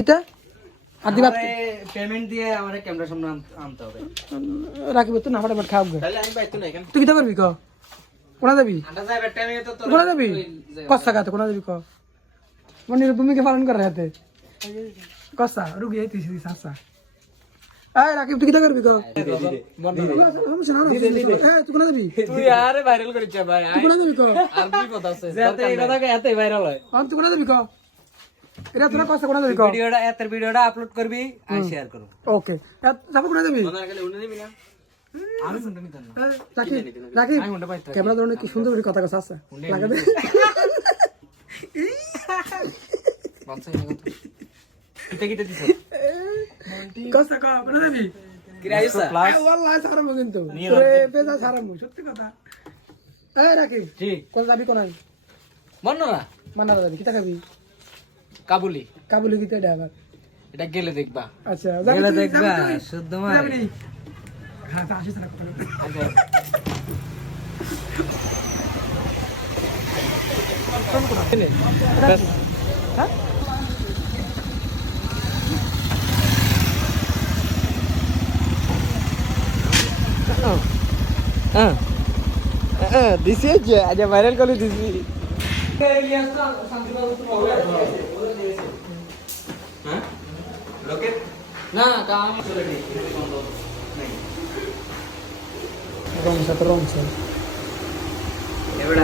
এটা? আর দিবা পেমেন্ট দিয়ে আমার ক্যামেরা সামনে আন- আনতে হবে। রাখিব তো না ফটাফট খাও তাহলে আমি বাইতো না এখানে। তুই কিতা করবি ক? কোনা যাবি? আটা যাবে টাইমে তো তুই কোনা যাবি? কসা খাতে কোনা যাবি ক? মনির ভূমিকা পালন করে হাতে। কসা? রুগী এই তুই দিস এই রাকিব তুই কিতা করবি ক? সমস্যা না, এই, তুই কোনা যাবি? তুই আরে ভাইরাল করিস ভাই। তুই কোনা যাবি ক? আর কি কথা আছে যাতে এই কথা এত ভাইরাল হয়। আমি তুই কোনা যাবি ক? এটা তোরা কসা কোনা যাবি ক ভিডিওটা এত ভিডিওটা আপলোড করবি আর শেয়ার করব। ওকে। কোনা যাবি আমি শুনতে নিতাম না। এই, রাকিব রাকিব আমি শুনতে ক্যামেরা ধরনের কি সুন্দর করে কথা কথা আছে? বাচ্চা দিছ? ক কোনা কিন্তু। রে পেজা সারামু সত্যি কথা? এই রাকিব জি। কোন যাবি কোন মন না যাবি কিতা খাবি? কাবুলি। কাবুলি কিতা এটা আবার। এটা গেলে দেখবা। আচ্ছা গেলে দেখবা শুদ্ধ নি? হ্যাঁ তা আসিস না বলতে। হ্যাঁ? হ্যাঁ। হ্যাঁ দিছি যে আজ ভাইরাল করে দিছি। না কাম রং সাথে রং সাথে এবারে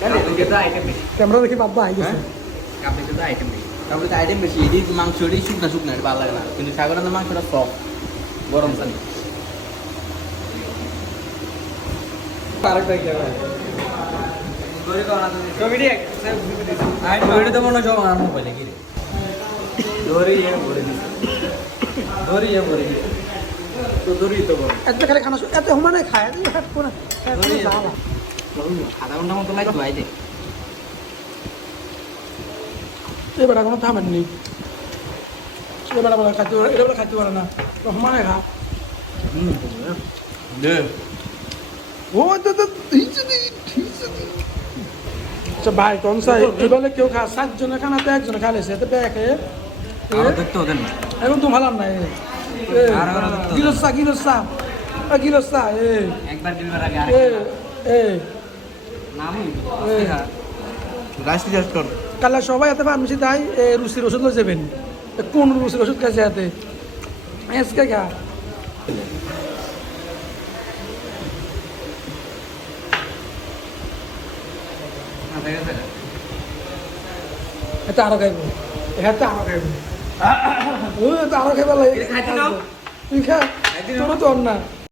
কাপড় তো আইটেম বেশি ক্যামেরা দেখি বাবা আই গেছে কাপড় তো আইটেম বেশি তারপরে তো আইটেম বেশি এটি মাংস এটি শুকনা শুকনা এটা ভালো লাগে না কিন্তু সাগরের মাংসটা সফট গরম জানি কমেডি ওইটা তো মনে হয় সব আমার মোবাইলে কি এ ভরে দিছে এ ভরে দিছে তো এত খালি খানা এত হুমানে খায় এত হাত কোন আধা ঘণ্টা মতো লাগবে আইতে। এবার কোনো থামেননি এবার বলে খাইতে পারে এটা খাইতে পারে না। তো হুমানে খা। দে। ও তো তো হিচে দি হিচে দি। আচ্ছা ভাই কোন সাই? এবারে কেউ খা সাত জনের খানা তো একজনে খাইলেছে তো ব্যাকে আরও দেখতে হতেন এখন তো ভালো নাই। গিলসা গিলসা গিলসা এ একবার দিবার আগে এ এ। নামই রাশি জাস্ট কর। কালা সবাই এত ফার্মেসি তাই এ রুচির ওষুধ লয়ে যাবেন। এ কোন রুচির ওষুধ খাইছে হাতে? এসকে খা এটা আরও খাইব। এটা আরও এটা আরও খেতে লাগে খাইতে নাও। তুই খা। তোর তো অন্য